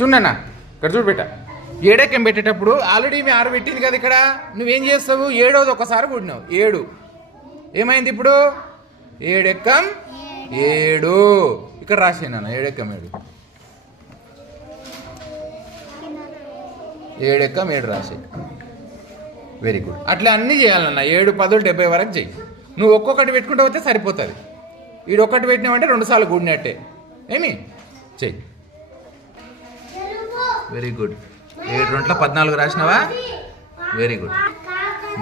చూడన్నా ఇక్కడ చూడు బిడ్డ. ఏడెక్కం పెట్టేటప్పుడు ఆల్రెడీ మీ 6 పెట్టింది కదా ఇక్కడ. నువ్వేం చేస్తావు? 7వది ఒకసారి కూడినావు 7. ఏమైంది ఇప్పుడు? 7 ఎక్కం 7. ఇక్కడ రాసేనా 7 ఎక్కం 7. 7 ఎక్కం 7 రాసే. Very good. అట్లా అన్నీ చేయాలన్న 7, 10, 70 వరకు చెయ్యి. నువ్వు ఒక్కొక్కటి పెట్టుకుంటూ పోతే సరిపోతుంది. వీడు ఒక్కటి పెట్టినావంటే 2 సార్లు కూడినట్టే. ఏమి చెయ్యి. Very good. 7 2 14 రాసినావా? Very good.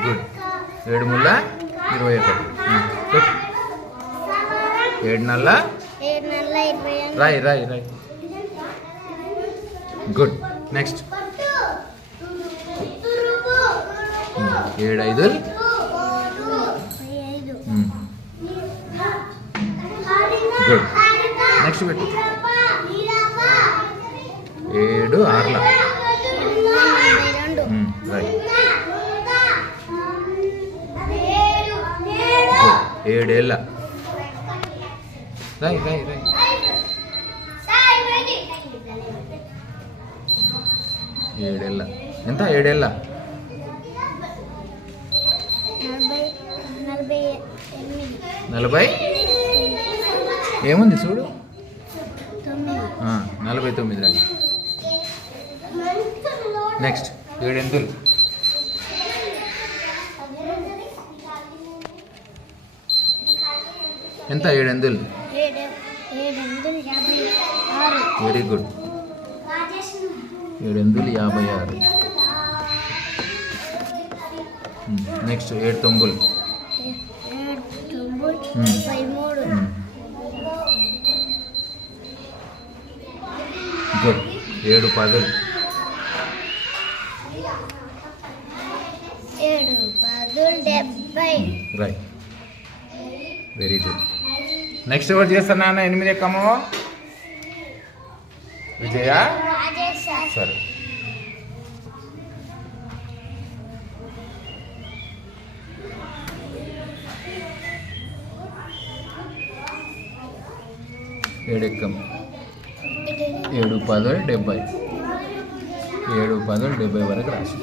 గుడ్. 7 3 21. 7 4 రాయి రాయి రాయి. గుడ్. Next 7 5 good. నెక్స్ట్ పెట్టు. 7 6 రైట్. 7 ఏళ్ళ రాయి రాయి రాయి. 7 ఏళ్ళ ఎంత? 7 ఏళ్ళ 40 ఏముంది చూడు. 49 రాయి. నెక్స్ట్ 7 ఎంతులు. ఎంత? 7 ఎంతులు. Very good. 7 ఎంతులు 56. నెక్స్ట్ 7 తొంబులు. Good. 7 10. 7 10 70. Right. Very good. Next ఎవరు చేస్తాను నాన్న? 8 ఎక్కము విజయ. సరే. ఏడెక్కం 7 10 70. 7 10 70 వరకు రాసి.